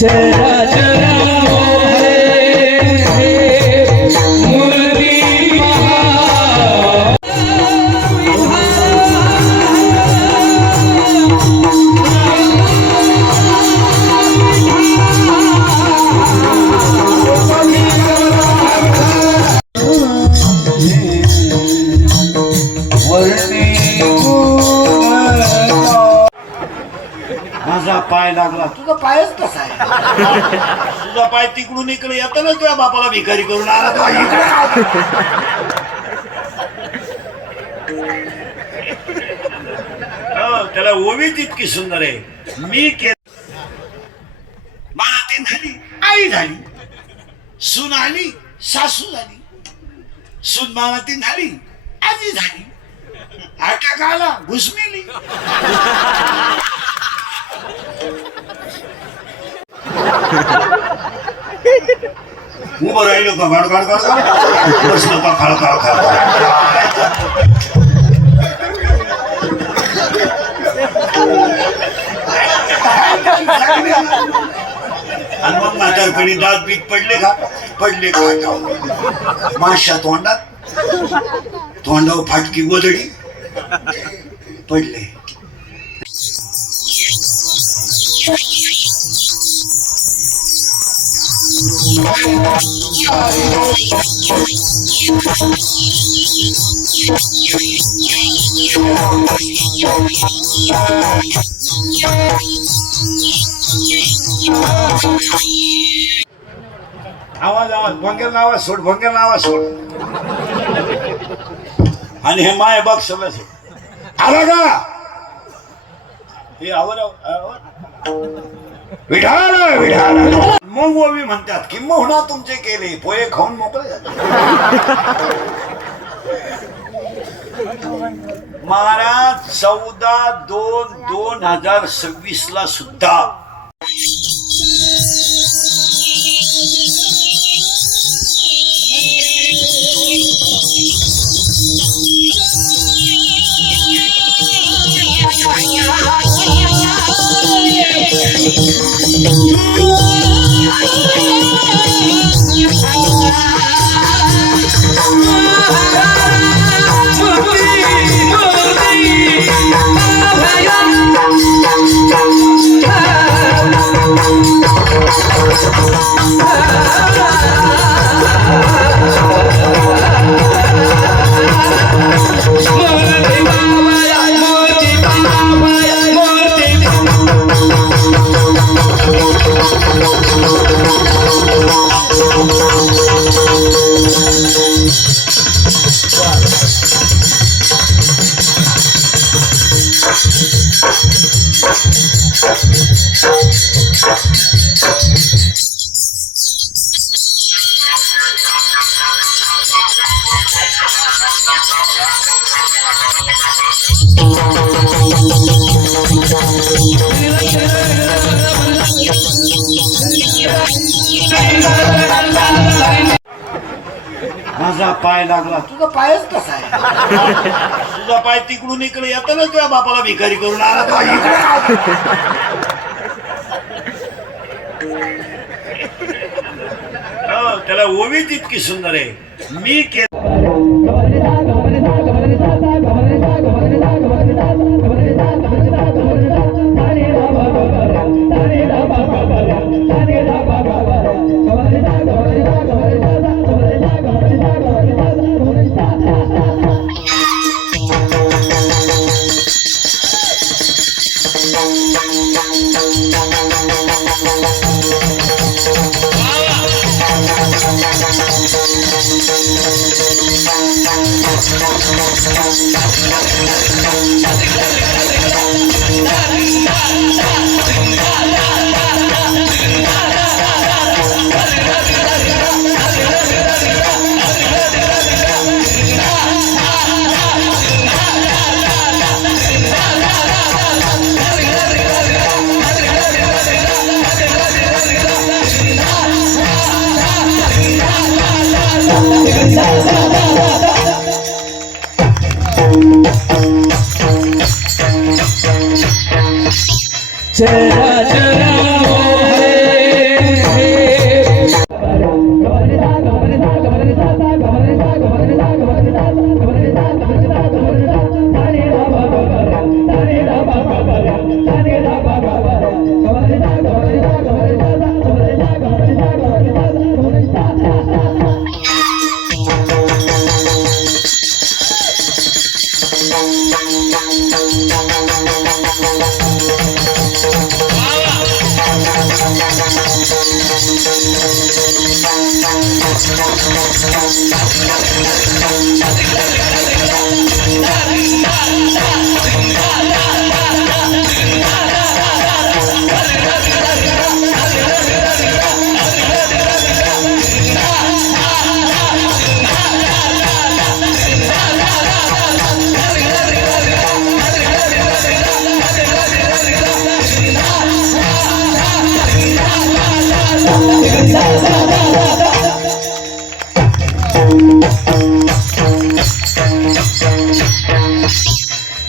चरा चरा माझा पाय लागला. तुझा पायच कसा आहे? तुझा पाय तिकडून इकडे येताना तुझ्या बापाला भिकारी करून आला तो इकडे. त्याला ओवीच इतकी सुंदर आहे. मी मानातीन झाली, आई झाली, सून आली, सासू झाली, सून मानातीन झाली, आजी झाली, अटॅक आला, घुसमेली. उभं राहिलो का गाड गाड गाड बसलो का खाळ खाळ खाळ. आणि मग म्हातारपणी दात बीत पडले का? पडले का? माशा तोंडात, तोंडावर फाटकी गोधडी पडले. आवाज आवाज भंगेल नावा सोड, भंगेल नावा सोड. आणि हे माय बघ सगळं आला का? हे आवर विढाला विढाला. मग ओवी म्हणतात की मोहना तुमचे केले पोहे खाऊन मोकळे झाले. महाराज 14/2/2026 ला सुद्धा माझा पाय लागला. तुझा पायच कसा आहे? तुझा पाय तिकडून इकडे येताना तुझ्या बापाला भिकारी करून आला तो इकडे. त्याला ओवीच इतकी सुंदर आहे. मी चरा चरा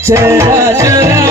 चरा चरा